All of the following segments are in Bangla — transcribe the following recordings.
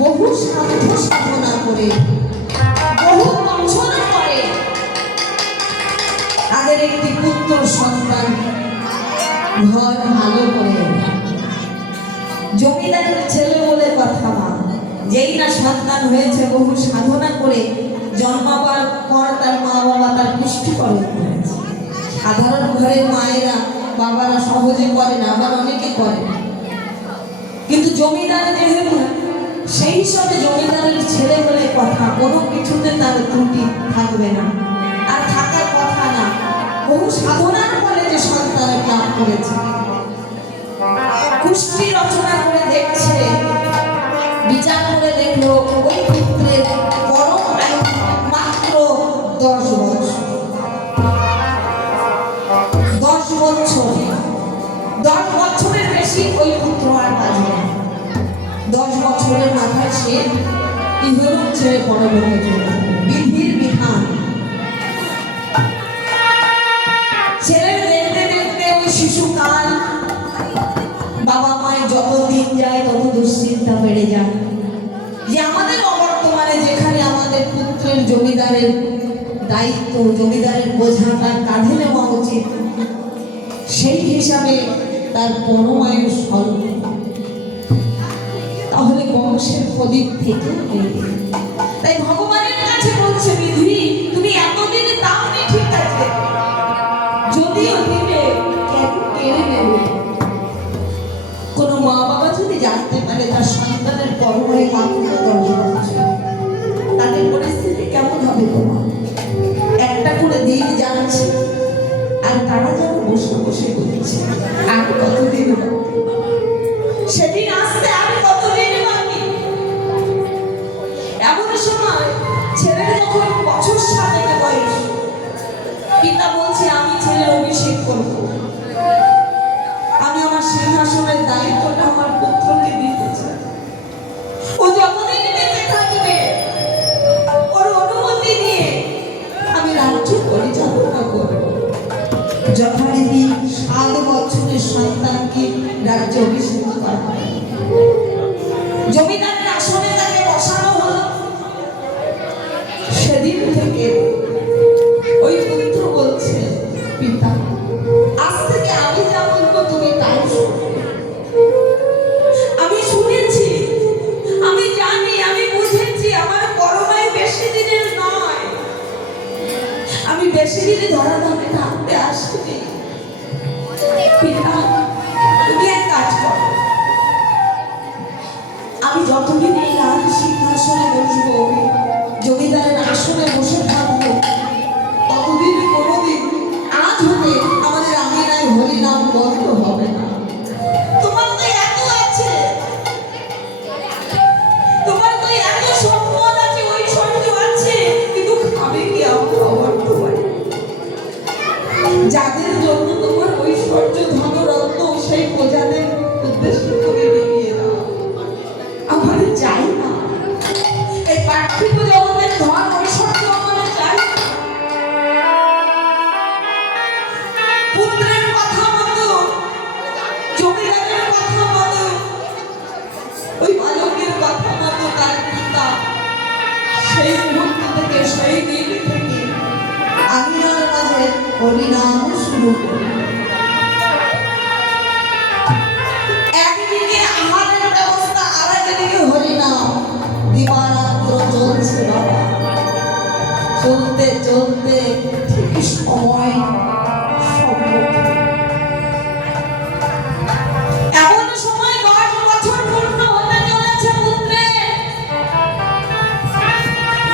বহু সাধ্য সাধনা করে বহু বঞ্চনা করে তাদের একটি পুত্র সন্তান ঘর আলো করে। জমিদারের ছেলে বলে কথা না, যেই না সন্তান হয়েছে বহু সাধনা করে জন্মাবার পর তার মা বাবা তার পুষ্টিকরণ করেছে। সাধারণ ঘরের মায়েরা বাবারা সহজে করে না, আবার অনেকে করে না, কিন্তু জমিদার যেহেতু সেই হিসাবে জমিদারের ছেলে বলে কথা, কোনো কিছুতে তার ত্রুটি থাকবে না, আর থাকার কথা না। বহু সাধনার ফলে যে সন্তানের লাভ করেছে, কুষ্টি রচনা করে দেখছে, বিচার করে দেখলো ওই পুত্রের পরম আয়ু মাত্র 10 বছর। 10 বছর, 10 বছরের বেশি ওই পুত্র আর বাঁচবে না। 10 বছরের মাথায় সে ইহলোক ছেড়ে পরলোকে চলে যাবে, বিধির বিধান। ছেলের দেখতে দেখতে ওই শিশুকাল, বাবা মায়ের যত দিন যায় তত দুশ্চিন্তা বেড়ে যায় যে আমাদের অবর্তমানে যেখানে আমাদের পুত্রের জমিদারের দায়িত্ব, জমিদারের বোঝা তার কাঁধে নেওয়া উচিত, সেই হিসাবে তার পরমায়ু স্বল্প, তাহলে বংশের প্রদীপ থেকে তাই ভগবানের কাছে বলছে বিধি তুমি এতদিন দাওনি ঠিক আছে, যদিও দিলে কেন কেড়ে নেবে। কোন মা বাবা যদি জানতে পারে তার সন্তানের পরমায়ু মাত্র 10 বছর, তাদের পরিস্থিতি কেমন হবে? তোমার একটা করে দিন যাচ্ছে আর তারা যেন বসে বসে বলছে আর কতদিন সেদিন আসতে আর কতদিন বাকি। এমন সময় ছেলের যখন বছর 7 বয়স, পিতা বলছে আমি ছেলের অভিষেক করব, আমি আমার সিংহাসনের দায়িত্বটা আমার পুত্রকে দিতে চাই। ও যতদিন বেঁচে থাকবে ওর অনুমতি নিয়ে আমি রাজ্য পরিচালনা করব। যথারীতি 7 বছরের সন্তানকে রাজ্য অভিষেক করা হয়। জমিদারের আসনে তাকে বসানো হলো। সেদিন থেকে ওই পুত্র বলছে পিতা আজ থেকে আমি যা বলবো তুমি তাই শুনবে। আমি শুনেছি, আমি জানি, আমি বুঝেছি আমার পরমায়ু বেশি দিনের নয়, আমি বেশি দিনে ধরাধামে থাকতে আসিনি। পিতা তুমি এক কাজ করো, আমি যতদিন এই রাজ সিংহাসনে বসবো, জমিদারের আসনে বসে থাকবো, ততদিন কোনোদিন আজ হতে আমাদের আঙিনায় হরিনাম বন্ধ হবে না। তোমার তো এত আছে, তোমার তো এত সম্পদ আছে, ঐশ্বর্য আছে, কিন্তু খাবে কি আমরা অবর্তমানে? যাদের জন্য তোমার ঐশ্বর্য ধনরত্ন, সেই প্রজাদের উদ্দেশ্য করে বিলিয়ে দাও। আমার চাই না এই পার্থিব জগতের ধন ঐশ্বর্য, আমার চাই না। পুত্রের কথা মতো, জমিদারের কথা মতো, ওই বালকের কথা মতো তার পিতা সেই মুহূর্ত থেকে, সেই দিন থেকে আঙিনার মাঝে হরিনাম শুরু করল। একদিকে আহারের ব্যবস্থা, আর একদিকে হরিনাম দিবারাত্র চলছে। বাবা চলতে চলতে ঠিক সময় এমন সময় 10 বছর পূর্ণ হতে চলেছে পুত্রের।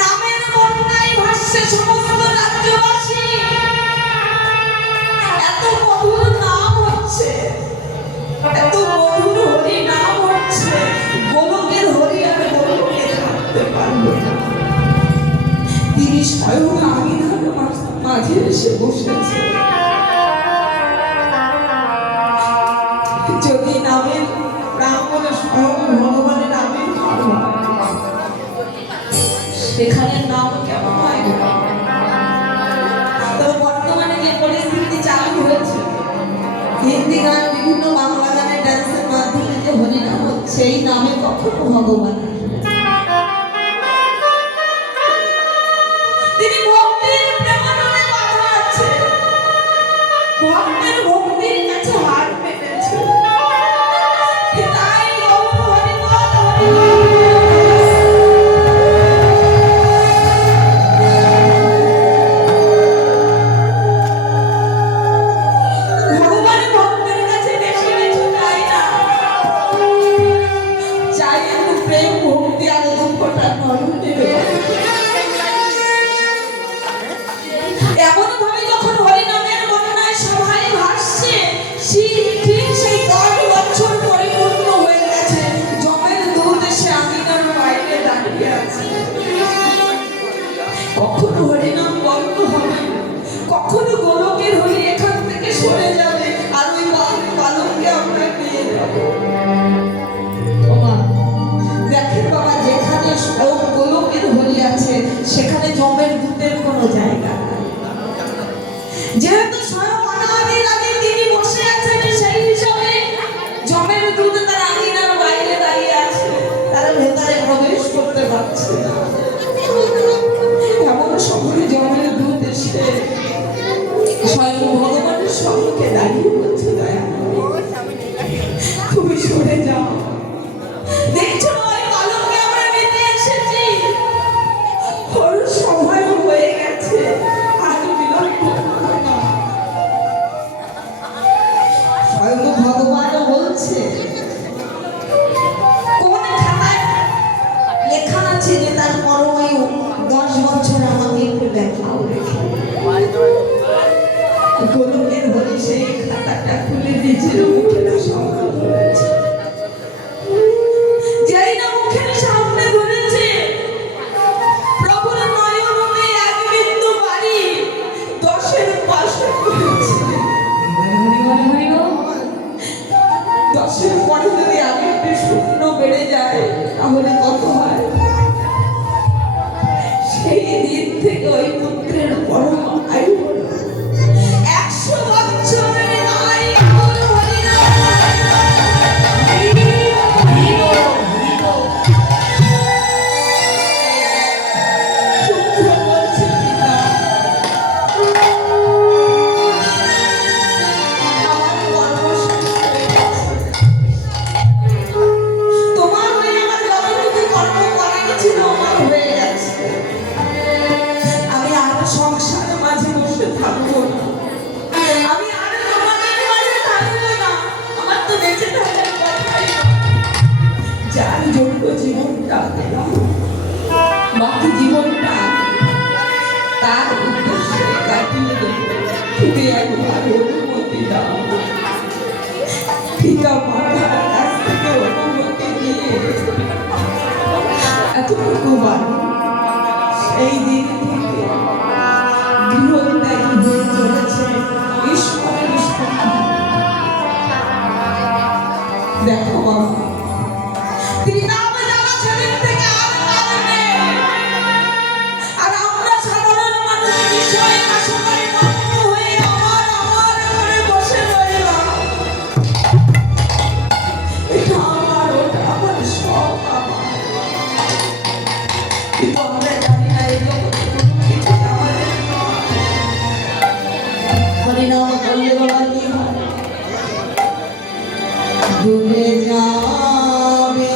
নামের বন্যায় ভাসছে সমস্ত রাজ্যবাসী, এত মধুর নাম হচ্ছে, এত মধুর হরি নাম হচ্ছে, গোলকের হরি আমি গোলকে থাকতে পারবো না। তিনি স্বয়ং আঙিনার মাঝে এসে বসেছে। যদি নামের প্রাঙ্গণে স্বয়ং ভগবানের আবির্ভাব হয়, সেখানে নাম কেমন হয়? তবে বর্তমানে যে পরিস্থিতি চালু হয়েছে, হিন্দি গান, বিভিন্ন বাংলা গানের ড্যান্সের মাধ্যমে যে হরিনাম হচ্ছে, এই নামে কখনো ভগবান বেড়ে যায় তাহলে কত হয়? সেই দিন থেকে ওই পুত্রের পরম আয়ু হলো 100 বছরের আয়ু। জীবনটা বাকি জীবনটা তার উদ্দেশ্যে কাটিয়ে দেব। তুমি একবার অনুমতি দাও, পিতা মাতার কাছ থেকে অনুমতি দিয়ে এতটুকু বাড়ি সেই দিন থেকে গৃহত্যাগী হয়ে চলেছে ঈশ্বরের সন্তান। দেখো বাবা, তিনি নাম জানা ছেলের থেকে আর কাঁদবে, আর আমরা সাধারণ মানুষ বিষয়ে আশায় মগ্ন হয়ে আমার ঘরে বসে রইলাম। এটা আমার, ওটা আমার, সব আমার। কিন্তু আমরা জানি না এই জগতে কোনো কিছু আমাদের নয়। হরিনাম করলে বাবা কি হয়? ডুবে যাবে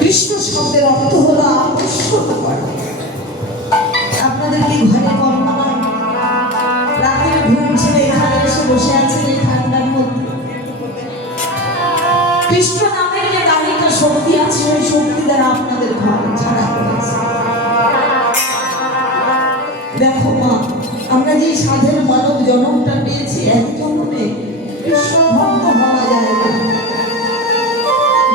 কৃষ্ণ শব্দের অর্থ হলো আকর্ষণ করে। আপনাদের কি ঘরে কল্পনা নাই? রাতের ঘুম ছেড়ে এখানে এসে বসে আছেন এই ঠান্ডার মধ্যে। কৃষ্ণ নামের যে দামিকা শক্তি আছে ওই শক্তি দ্বারা আপনাদের ঘর ছাড়া করেছে। দেখো মা, আমরা যে সাধের মানব জনমটা পেয়েছি এক জন্মে কৃষ্ণ ভক্ত হওয়া যায় না।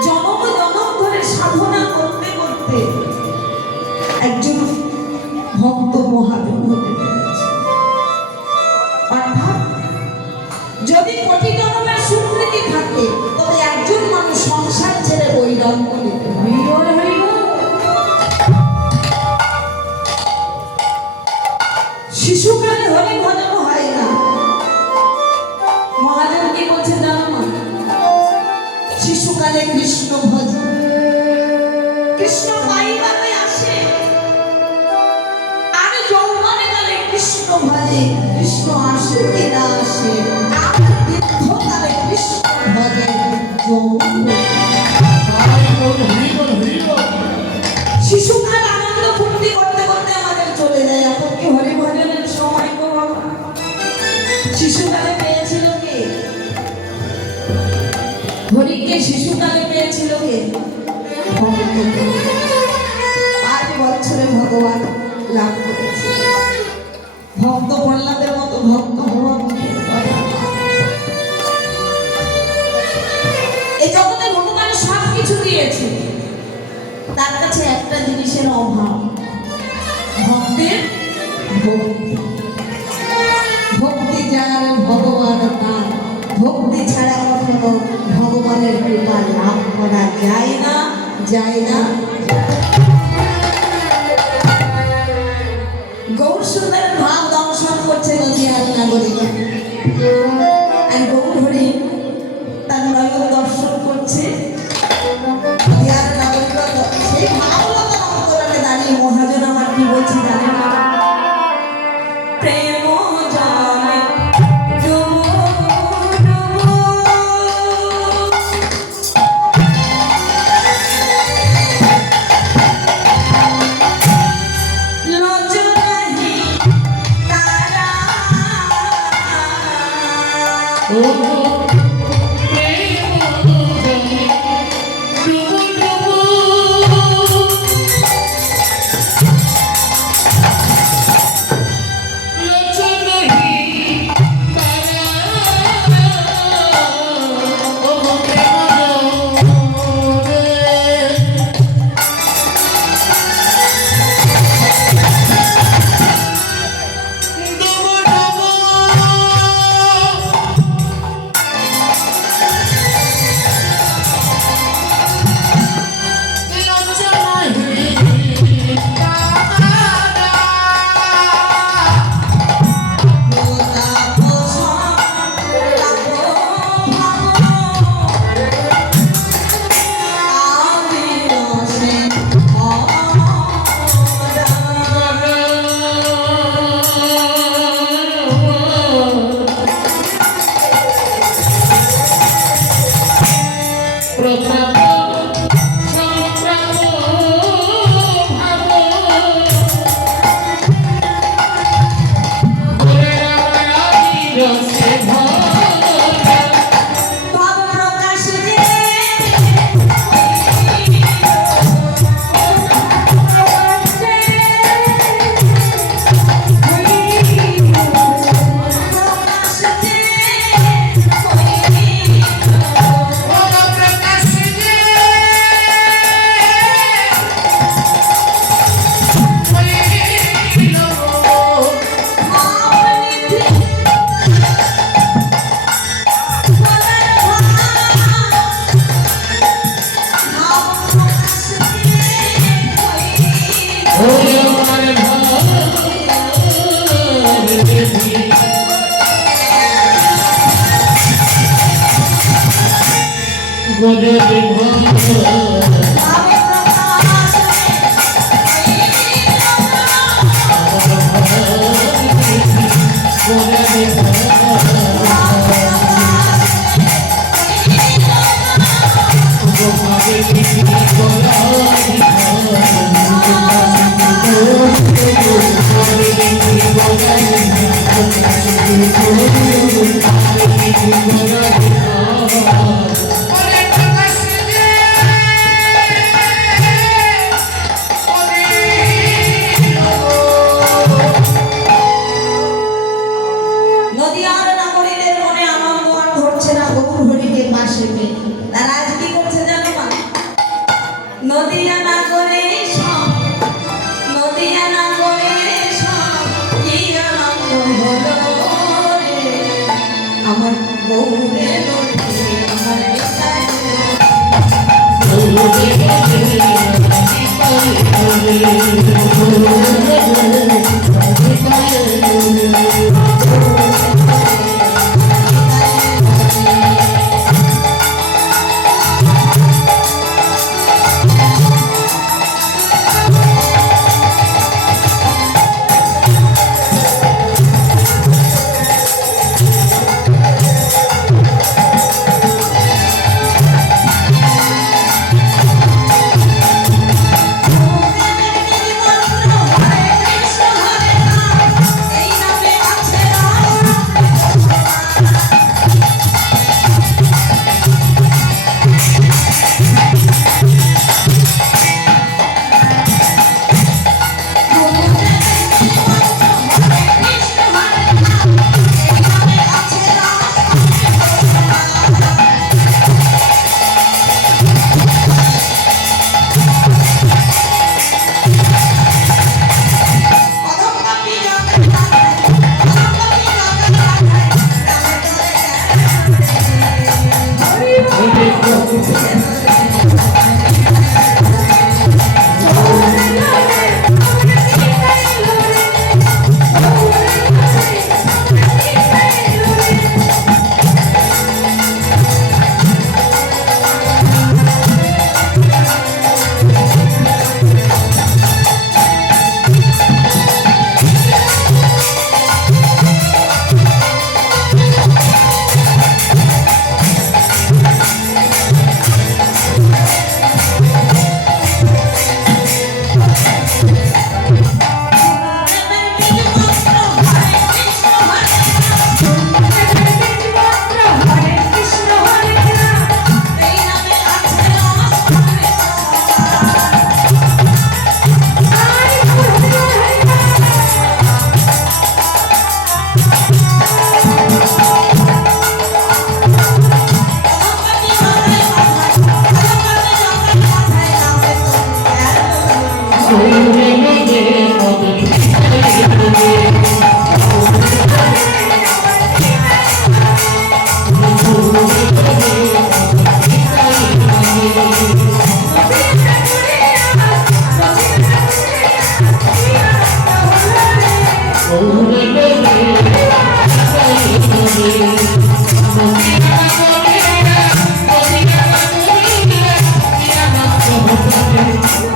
জনম জনম ধরে সাধনা করতে করতে একজন ভক্ত মহাজন হতে পেরেছে। অর্থাৎ যদি কোটি জনমের স্বীকৃতি থাকে তবে একজন মানুষ সংসার ছেড়ে বৈরাগ্য নিতে হয়। শিশুকালে হরি ভজন হয় না। মহাজন কি বলছে জানো না? শিশুকালে কৃষ্ণ ভজন, কৃষ্ণ পাইবারে আসে, আর যৌবনে কালে কৃষ্ণ ভজে, কৃষ্ণ আসে কি না আসে, আর বৃদ্ধকালে কৃষ্ণ ভজে। শিশুকাল আনন্দ ফুর্তি করতে করতে আমাদের চলে যায়, এখন কি হরি ভজনের সময় গো বাবা? শিশুকালে পেয়েছিল কে? হরিকে শিশুকালে পেয়েছিল কে? 5 বছরে ভগবান লাভ করেছে। ভক্ত প্রহ্লাদের মতো ভক্ত হওয়া এই জগতে ভগবান সব কিছু দিয়েছে, তার কাছে একটা জিনিসের অভাব, ভক্তের ভক্তি। ভক্তি যার ভগবান তার, ভক্তি ছাড়া কখনো ভগবানের কৃপা লাভ করা যায় না, যায় না। গৌর সুন্দর ভাব দর্শন করছে নদীয়ার নাগরিক, আর গৌর হরি তার নয়ন দর্শন করছে নদীয়ার নাগরিক। সেই ভাবলতা অন্তরালে দাঁড়িয়ে মহাজন আমার কি বলছে জানেন না? প্রেম জলে নদিয়ার নাগরিকদের মনে আনন্দ আর ধরছে না গৌর হরিকে পাশে পেয়ে। তারা আজ কি করছে জানো মা? নদিয়া নাগরে সব, নদিয়া নাগরে সব কি আনন্দ হলো রে, আমার গৌরে নদী আমার বিদায়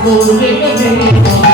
Go,